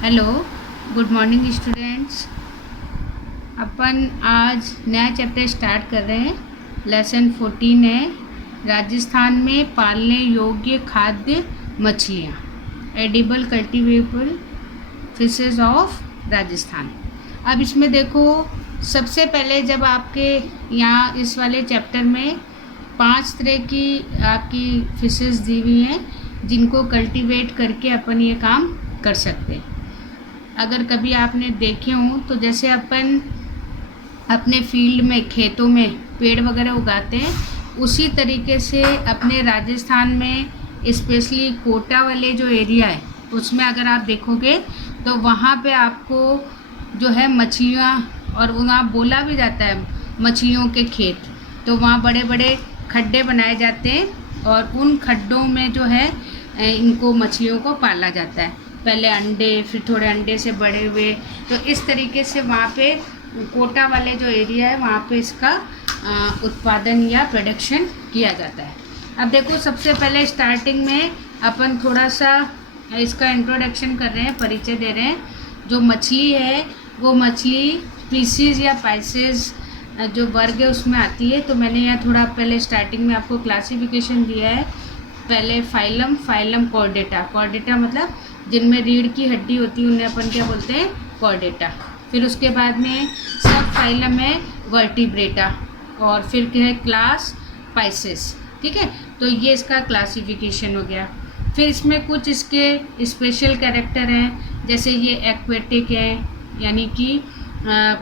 Hello, good morning students. अपन आज नया चैप्टर स्टार्ट कर रहे हैं। लेसन 14 है, राजस्थान में पालने योग्य खाद्य मछलियाँ, edible cultivable fishes of Rajasthan. अब इसमें देखो, सबसे पहले जब आपके यहाँ इस वाले चैप्टर में 5 तरह की आपकी फिशेस दी हुई हैं जिनको कल्टीवेट करके अपन ये काम कर सकते हैं। अगर कभी आपने देखे हों तो जैसे अपन अपने फील्ड में, खेतों में पेड़ वगैरह उगाते हैं, उसी तरीके से अपने राजस्थान में स्पेशली कोटा वाले जो एरिया है उसमें अगर आप देखोगे तो वहाँ पे आपको जो है मछलियाँ, और वहाँ बोला भी जाता है मछलियों के खेत। तो वहाँ बड़े बड़े खड्डे बनाए जाते हैं और उन खड्डों में जो है इनको मछलियों को पाला जाता है। पहले अंडे, फिर थोड़े अंडे से बड़े हुए, तो इस तरीके से वहाँ पे कोटा वाले जो एरिया है वहाँ पे इसका उत्पादन या प्रोडक्शन किया जाता है। अब देखो, सबसे पहले स्टार्टिंग में अपन थोड़ा सा इसका इंट्रोडक्शन कर रहे हैं, परिचय दे रहे हैं। जो मछली है वो मछली स्पीसीज या पाइसेस जो वर्ग है उसमें आती है। तो मैंने यहाँ थोड़ा पहले स्टार्टिंग में आपको क्लासिफिकेशन दिया है। पहले फाइलम कॉर्डेटा। कॉर्डेटा मतलब जिनमें रीढ़ की हड्डी होती है उन्हें अपन क्या बोलते हैं, कॉर्डेटा। फिर उसके बाद में सब फाइलम है वर्टिब्रेटा, और फिर क्या है क्लास पाइसेस। ठीक है, तो ये इसका क्लासिफिकेशन हो गया। फिर इसमें कुछ इसके स्पेशल कैरेक्टर हैं, जैसे ये एक्वेटिक हैं, यानी कि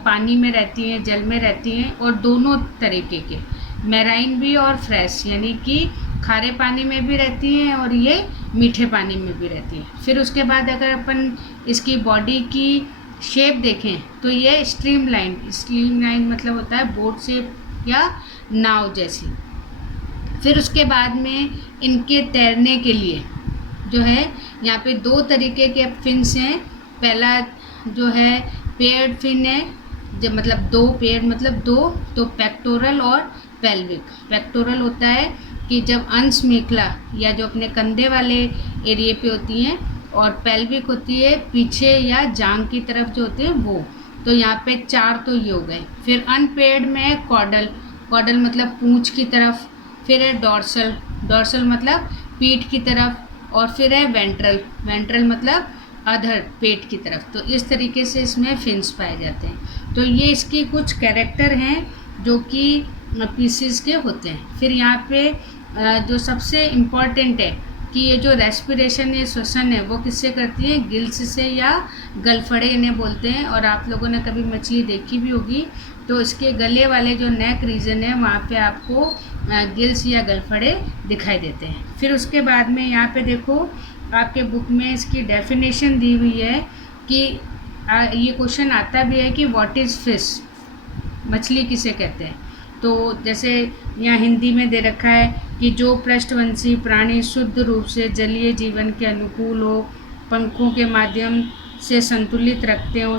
पानी में रहती हैं, जल में रहती हैं, और दोनों तरीके के मैराइन भी और फ्रेश, यानी कि खारे पानी में भी रहती हैं और ये मीठे पानी में भी रहती हैं। फिर उसके बाद अगर अपन इसकी बॉडी की शेप देखें तो ये स्ट्रीमलाइन मतलब होता है बोट शेप या नाव जैसी। फिर उसके बाद में इनके तैरने के लिए जो है यहाँ पे 2 तरीके के फिन्स हैं। पहला जो है पेयर्ड फिन है, जो मतलब 2 पेयर मतलब 2, तो पेक्टोरल और पेल्विक। पेक्टोरल होता है कि जब अंश मेखला या जो अपने कंधे वाले एरिए पे होती हैं, और पेल्विक होती है पीछे या जांग की तरफ जो होते हैं वो। तो यहाँ पे 4 तो ये हो गए। फिर अनपेयर्ड में है कॉडल। कॉडल मतलब पूंछ की तरफ। फिर है डॉर्सल मतलब पीठ की तरफ। और फिर है वेंट्रल मतलब अधर, पेट की तरफ। तो इस तरीके से इसमें फिन्स पाए जाते हैं। तो ये इसकी कुछ कैरेक्टर हैं जो कि पीसेस के होते हैं। फिर यहाँ पे जो सबसे इम्पॉर्टेंट है कि ये जो रेस्पिरेशन या श्वसन है वो किससे करती है, गिल्स से या गलफड़े इन्हें बोलते हैं। और आप लोगों ने कभी मछली देखी भी होगी तो इसके गले वाले जो नेक रीजन है वहाँ पे आपको गिल्स या गलफड़े दिखाई देते हैं। फिर उसके बाद में यहाँ पे देखो, आपके बुक में इसकी डेफिनेशन दी हुई है कि ये क्वेश्चन आता भी है कि व्हाट इज़ फिश, मछली किसे कहते हैं। तो जैसे यहाँ हिंदी में दे रखा है कि जो पृष्ठवंशी प्राणी शुद्ध रूप से जलीय जीवन के अनुकूल हो, पंखों के माध्यम से संतुलित रखते हो,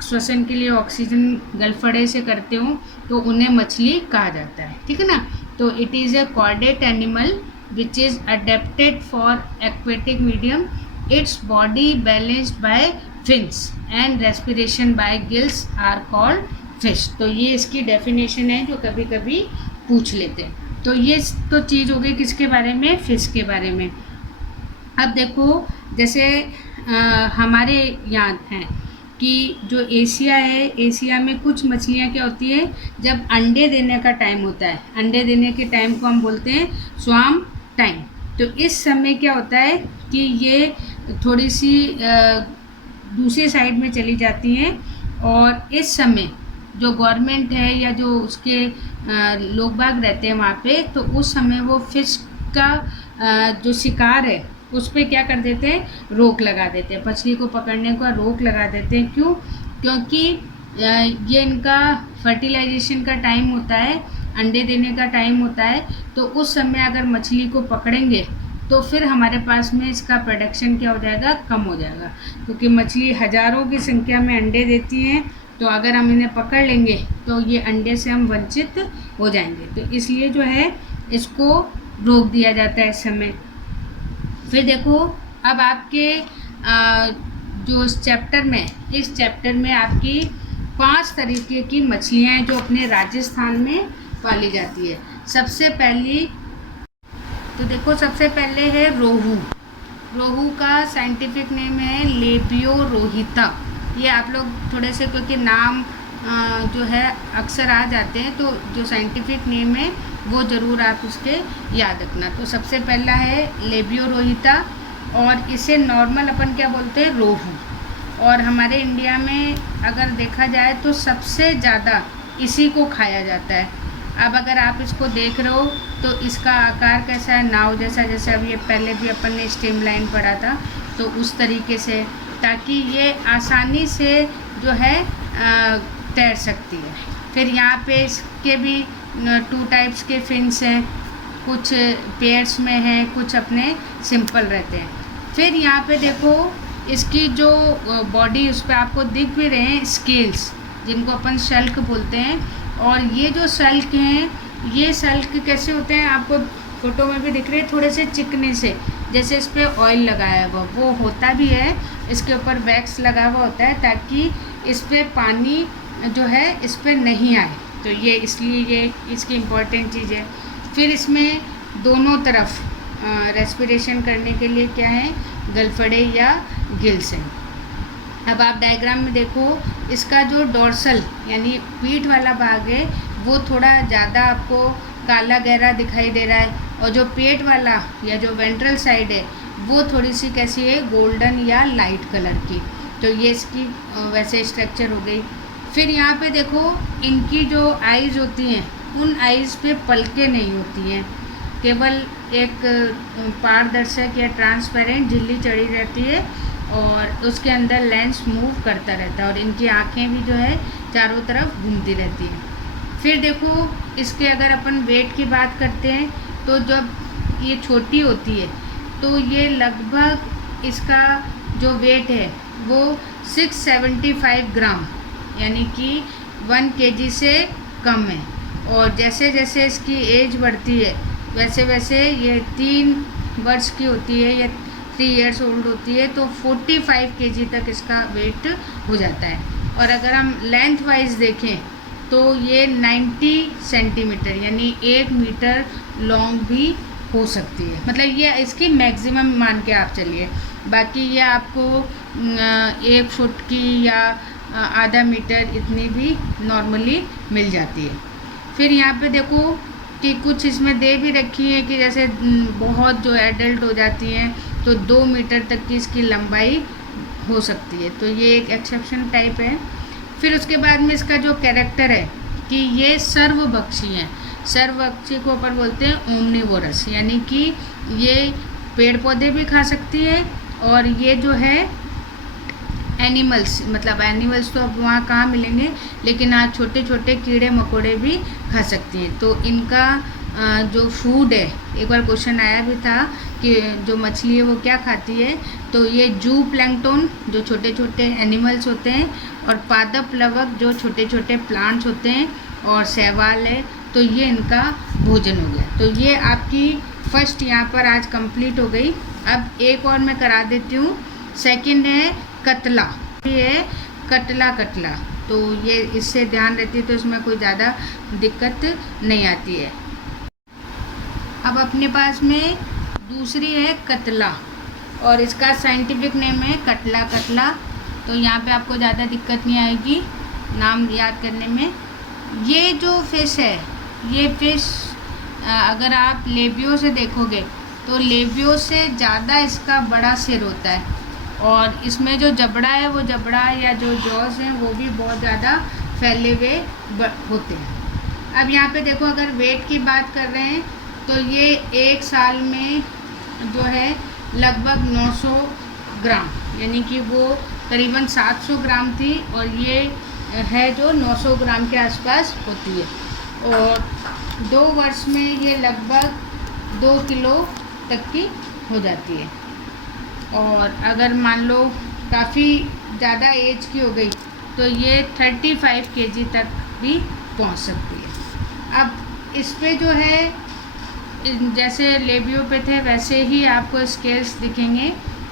श्वसन के लिए ऑक्सीजन गलफड़े से करते हो, तो उन्हें मछली कहा जाता है। ठीक है ना। तो it is a chordate animal which is adapted for aquatic medium. Its body balanced by fins and respiration by gills are called fish. तो ये इसकी डेफिनेशन है जो कभी कभी पूछ लेते हैं। तो ये तो चीज़ हो गई किसके बारे में, फिश के बारे में। अब देखो, जैसे हमारे यहाँ हैं कि जो एशिया है, एशिया में कुछ मछलियाँ क्या होती है, जब अंडे देने का टाइम होता है, अंडे देने के टाइम को हम बोलते हैं स्वार्म टाइम। तो इस समय क्या होता है कि ये थोड़ी सी दूसरी साइड में चली जाती हैं, और इस समय जो गवर्नमेंट है या जो उसके लोग बाग रहते हैं वहाँ पे, तो उस समय वो फिश का जो शिकार है उस पर क्या कर देते हैं, रोक लगा देते हैं। मछली को पकड़ने का रोक लगा देते हैं। क्यों? क्योंकि ये इनका फर्टिलाइजेशन का टाइम होता है, अंडे देने का टाइम होता है। तो उस समय अगर मछली को पकड़ेंगे तो फिर हमारे पास में इसका प्रोडक्शन क्या हो जाएगा, कम हो जाएगा। क्योंकि मछली हज़ारों की संख्या में अंडे देती हैं, तो अगर हम इन्हें पकड़ लेंगे तो ये अंडे से हम वंचित हो जाएंगे। तो इसलिए जो है इसको रोक दिया जाता है इस समय। फिर देखो, अब आपके जो इस चैप्टर में आपकी 5 तरीके की मछलियाँ हैं जो अपने राजस्थान में पाली जाती है। सबसे पहले है रोहू। रोहू का साइंटिफिक नेम है लेबियो रोहिता। ये आप लोग थोड़े से, क्योंकि नाम जो है अक्सर आ जाते हैं, तो जो साइंटिफिक नेम है वो ज़रूर आप उसके याद रखना। तो सबसे पहला है लेबियो रोहिता, और इसे नॉर्मल अपन क्या बोलते हैं, रोहू। और हमारे इंडिया में अगर देखा जाए तो सबसे ज़्यादा इसी को खाया जाता है। अब अगर आप इसको देख रहे हो तो इसका आकार कैसा है, नाव जैसा, जैसे अब ये पहले भी अपन ने स्ट्रीम लाइन पढ़ा था, तो उस तरीके से, ताकि ये आसानी से जो है तैर सकती है। फिर यहाँ पे इसके भी 2 टाइप्स के फिन्स हैं, कुछ पेयर्स में हैं, कुछ अपने सिंपल रहते हैं। फिर यहाँ पे देखो इसकी जो बॉडी, उस पर आपको दिख भी रहे हैं स्केल्स, जिनको अपन शल्क बोलते हैं। और ये जो सल्क हैं, ये सल्क कैसे होते हैं, आपको फोटो में भी दिख रहे हैं, थोड़े से चिकने से, जैसे इस पर ऑयल लगाया हुआ वो होता भी है। इसके ऊपर वैक्स लगा हुआ होता है ताकि इस पर पानी जो है इस पर नहीं आए, तो ये इसलिए ये इसकी इम्पॉर्टेंट चीज़ है। फिर इसमें दोनों तरफ रेस्पिरेशन करने के लिए क्या है, गलफड़े या गिल्स हैं। अब आप डायग्राम में देखो, इसका जो डोर्सल यानी पीठ वाला भाग है वो थोड़ा ज़्यादा आपको काला गहरा दिखाई दे रहा है, और जो पेट वाला या जो वेंट्रल साइड है वो थोड़ी सी कैसी है, गोल्डन या लाइट कलर की। तो ये इसकी वैसे स्ट्रक्चर हो गई। फिर यहाँ पे देखो इनकी जो आइज़ होती हैं, उन आइज़ पे पलकें नहीं होती हैं, केवल एक पारदर्शक या ट्रांसपेरेंट झिल्ली चढ़ी रहती है, और उसके अंदर लेंस मूव करता रहता है, और इनकी आँखें भी जो है चारों तरफ घूमती रहती हैं। फिर देखो इसके अगर अपन वेट की बात करते हैं, तो जब ये छोटी होती है तो ये लगभग इसका जो वेट है वो 675 ग्राम यानी कि 1 kg से कम है। और जैसे जैसे इसकी एज बढ़ती है वैसे वैसे ये 3 वर्ष की होती है या 3 years ओल्ड होती है तो 45 kg तक इसका वेट हो जाता है। और अगर हम लेंथ वाइज देखें तो ये 90 सेंटीमीटर यानी 1 मीटर लॉन्ग भी हो सकती है, मतलब ये इसकी मैक्सिमम मान के आप चलिए। बाकी ये आपको 1 फुट की या आधा मीटर इतनी भी नॉर्मली मिल जाती है। फिर यहाँ पे देखो कि कुछ इसमें दे भी रखी है कि जैसे बहुत जो एडल्ट हो जाती हैं तो 2 मीटर तक की इसकी लंबाई हो सकती है, तो ये एक एक्सेप्शन टाइप है। फिर उसके बाद में इसका जो कैरेक्टर है कि ये सर्वभक्षी हैं। सर्वभक्षी को अपन बोलते हैं ओमनिवोरस, यानी कि ये पेड़ पौधे भी खा सकती है, और ये जो है एनिमल्स, मतलब एनिमल्स तो अब वहाँ कहाँ मिलेंगे, लेकिन हाँ छोटे छोटे कीड़े मकोड़े भी खा सकती हैं। तो इनका जो फूड है, एक बार क्वेश्चन आया भी था कि जो मछली है वो क्या खाती है, तो ये जू प्लैंकटन जो छोटे छोटे एनिमल्स होते हैं, और पादप प्लवक जो छोटे छोटे प्लांट्स होते हैं, और शैवाल है, तो ये इनका भोजन हो गया। तो ये आपकी फर्स्ट यहाँ पर आज कंप्लीट हो गई। अब एक और मैं करा देती हूँ, सेकंड है कतला, ये कतला, तो ये इससे ध्यान रहती है तो इसमें कोई ज़्यादा दिक्कत नहीं आती है। अब अपने पास में दूसरी है कतला, और इसका साइंटिफिक नेम है कतला। तो यहाँ पे आपको ज़्यादा दिक्कत नहीं आएगी नाम याद करने में। ये जो फ़िश है, ये फ़िश अगर आप लेबियो से देखोगे तो लेबियो से ज़्यादा इसका बड़ा सिर होता है, और इसमें जो जबड़ा है वो जबड़ा या जो जॉस हैं वो भी बहुत ज़्यादा फैले हुए होते हैं। अब यहाँ पे देखो अगर वेट की बात कर रहे हैं तो ये 1 साल में जो है लगभग 900 ग्राम, यानी कि वो करीबन 700 ग्राम थी, और ये है जो 900 ग्राम के आसपास होती है। और 2 वर्ष में ये लगभग 2 किलो तक की हो जाती है। और अगर मान लो काफ़ी ज़्यादा एज की हो गई तो ये 35 kg तक भी पहुंच सकती है। अब इस पे जो है जैसे लेबियो पे थे वैसे ही आपको स्केल्स दिखेंगे,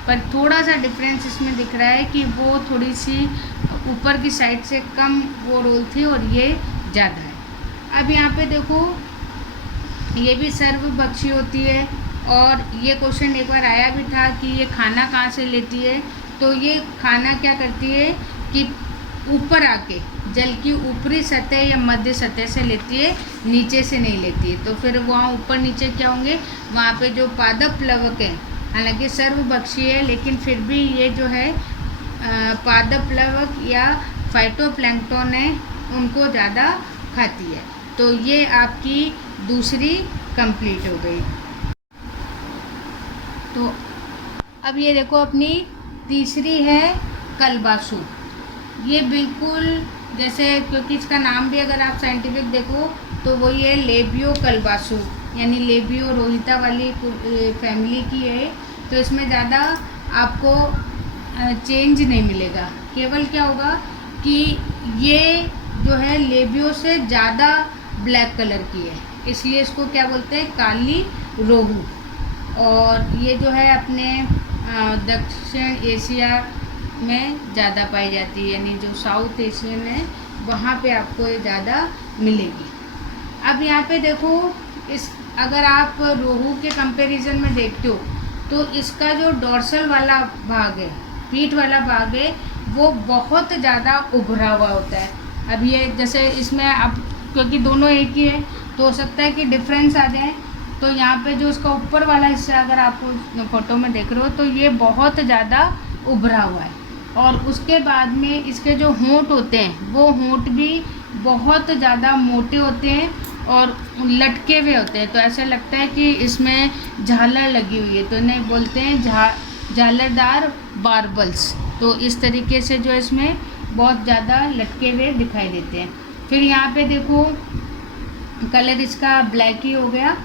पर थोड़ा सा डिफरेंस इसमें दिख रहा है कि वो थोड़ी सी ऊपर की साइड से कम वो रोल थी और ये ज़्यादा है। अब यहाँ पे देखो ये भी सर्वभक्षी होती है और ये क्वेश्चन एक बार आया भी था कि ये खाना कहाँ से लेती है। तो ये खाना क्या करती है कि ऊपर आके जल की ऊपरी सतह या मध्य सतह से लेती है, नीचे से नहीं लेती है। तो फिर वहाँ ऊपर नीचे क्या होंगे, वहाँ पे जो पादप प्लवक है, हालांकि सर्वभक्षी है लेकिन फिर भी ये जो है पादप प्लवक या फाइटोप्लैंक्टन है उनको ज़्यादा खाती है। तो ये आपकी दूसरी कंप्लीट हो गई। तो अब ये देखो अपनी तीसरी है कलबासु। ये बिल्कुल जैसे, क्योंकि इसका नाम भी अगर आप साइंटिफिक देखो तो वो ये लेबियो कलबासु यानी लेबियो रोहिता वाली फैमिली की है। तो इसमें ज़्यादा आपको चेंज नहीं मिलेगा, केवल क्या होगा कि ये जो है लेबियो से ज़्यादा ब्लैक कलर की है, इसलिए इसको क्या बोलते हैं, काली रोहू। और ये जो है अपने दक्षिण एशिया में ज़्यादा पाई जाती है, यानी जो साउथ एशियन है वहाँ पे आपको ये ज़्यादा मिलेगी। अब यहाँ पे देखो अगर आप रोहू के कंपैरिजन में देखते हो तो इसका जो डोर्सल वाला भाग है, पीठ वाला भाग है, वो बहुत ज़्यादा उभरा हुआ होता है। अब ये जैसे इसमें अब क्योंकि दोनों एक ही है तो हो सकता है कि डिफरेंस आ जाए। तो यहाँ पे जो इसका ऊपर वाला हिस्सा अगर आप फोटो में देख रहे हो तो ये बहुत ज़्यादा उभरा हुआ है। और उसके बाद में इसके जो होंठ होते हैं वो होंठ भी बहुत ज़्यादा मोटे होते हैं और लटके हुए होते हैं। तो ऐसा लगता है कि इसमें झालर लगी हुई है, तो इन्हें बोलते हैं झालरदार बार्बल्स। तो इस तरीके से जो इसमें बहुत ज़्यादा लटके हुए दिखाई देते हैं। फिर यहाँ पे देखो कलर इसका ब्लैक ही हो गया।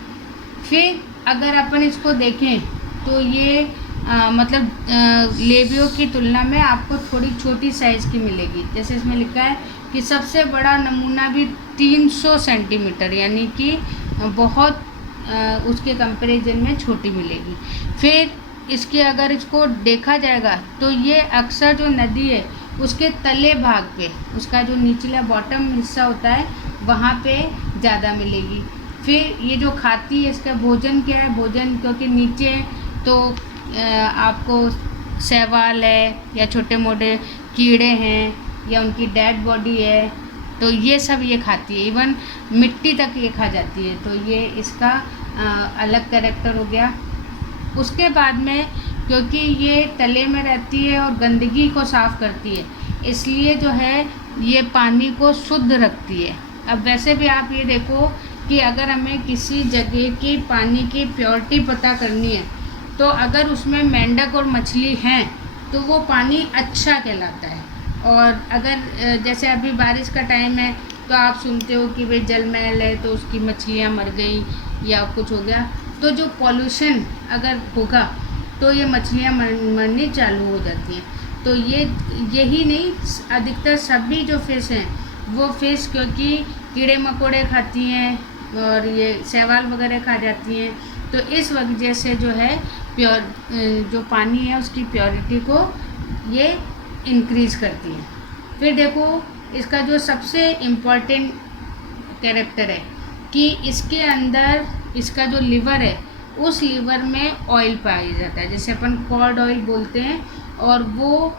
फिर अगर अपन इसको देखें तो ये लेबियो की तुलना में आपको थोड़ी छोटी साइज़ की मिलेगी। जैसे इसमें लिखा है कि सबसे बड़ा नमूना भी 300 सेंटीमीटर, यानी कि बहुत उसके कंपैरिजन में छोटी मिलेगी। फिर इसके अगर इसको देखा जाएगा तो ये अक्सर जो नदी है उसके तले भाग पे, उसका जो निचला बॉटम हिस्सा होता है वहाँ पे ज़्यादा मिलेगी। फिर ये जो खाती है इसका भोजन क्या है, भोजन क्योंकि नीचे तो आपको शैवाल है या छोटे मोटे कीड़े हैं या उनकी डेड बॉडी है, तो ये सब ये खाती है। इवन मिट्टी तक ये खा जाती है। तो ये इसका अलग कैरेक्टर हो गया। उसके बाद में क्योंकि ये तले में रहती है और गंदगी को साफ़ करती है, इसलिए जो है ये पानी को शुद्ध रखती है। अब वैसे भी आप ये देखो कि अगर हमें किसी जगह की पानी की प्योरिटी पता करनी है तो अगर उसमें मेंढक और मछली हैं तो वो पानी अच्छा कहलाता है। और अगर जैसे अभी बारिश का टाइम है तो आप सुनते हो कि भाई जलमहल है तो उसकी मछलियाँ मर गई या कुछ हो गया। तो जो पॉल्यूशन अगर होगा तो ये मछलियाँ मरनी चालू हो जाती हैं। तो यही नहीं, अधिकतर सभी जो फिश हैं वो फिश क्योंकि कीड़े मकोड़े खाती हैं और ये शैवाल वगैरह खा जाती हैं, तो इस वजह से जो है जो पानी है उसकी प्योरिटी को ये इंक्रीज़ करती है। फिर देखो इसका जो सबसे इम्पॉर्टेंट कैरेक्टर है कि इसके अंदर इसका जो लिवर है उस लिवर में ऑयल पाया जाता है, जैसे अपन कॉड ऑयल बोलते हैं। और वो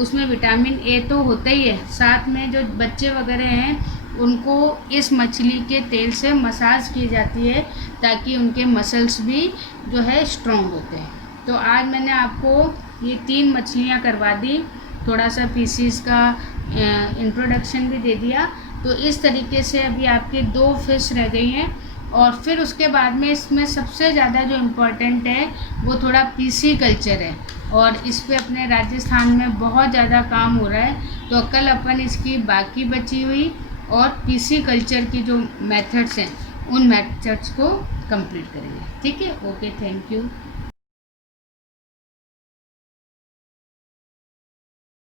उसमें विटामिन ए तो होता ही है, साथ में जो बच्चे वगैरह हैं उनको इस मछली के तेल से मसाज की जाती है ताकि उनके मसल्स भी जो है स्ट्रॉन्ग होते हैं। तो आज मैंने आपको ये 3 मछलियाँ करवा दी, थोड़ा सा पीसीस का इंट्रोडक्शन भी दे दिया। तो इस तरीके से अभी आपकी 2 फिश रह गई हैं। और फिर उसके बाद में इसमें सबसे ज़्यादा जो इम्पोर्टेंट है वो थोड़ा पीसी कल्चर है और इस पे अपने राजस्थान में बहुत ज़्यादा काम हो रहा है। तो कल अपन इसकी बाकी बची हुई और पीसी कल्चर की जो मेथड्स हैं उन मेथड्स को कंप्लीट करेंगे। ठीक है, ओके, थैंक यू।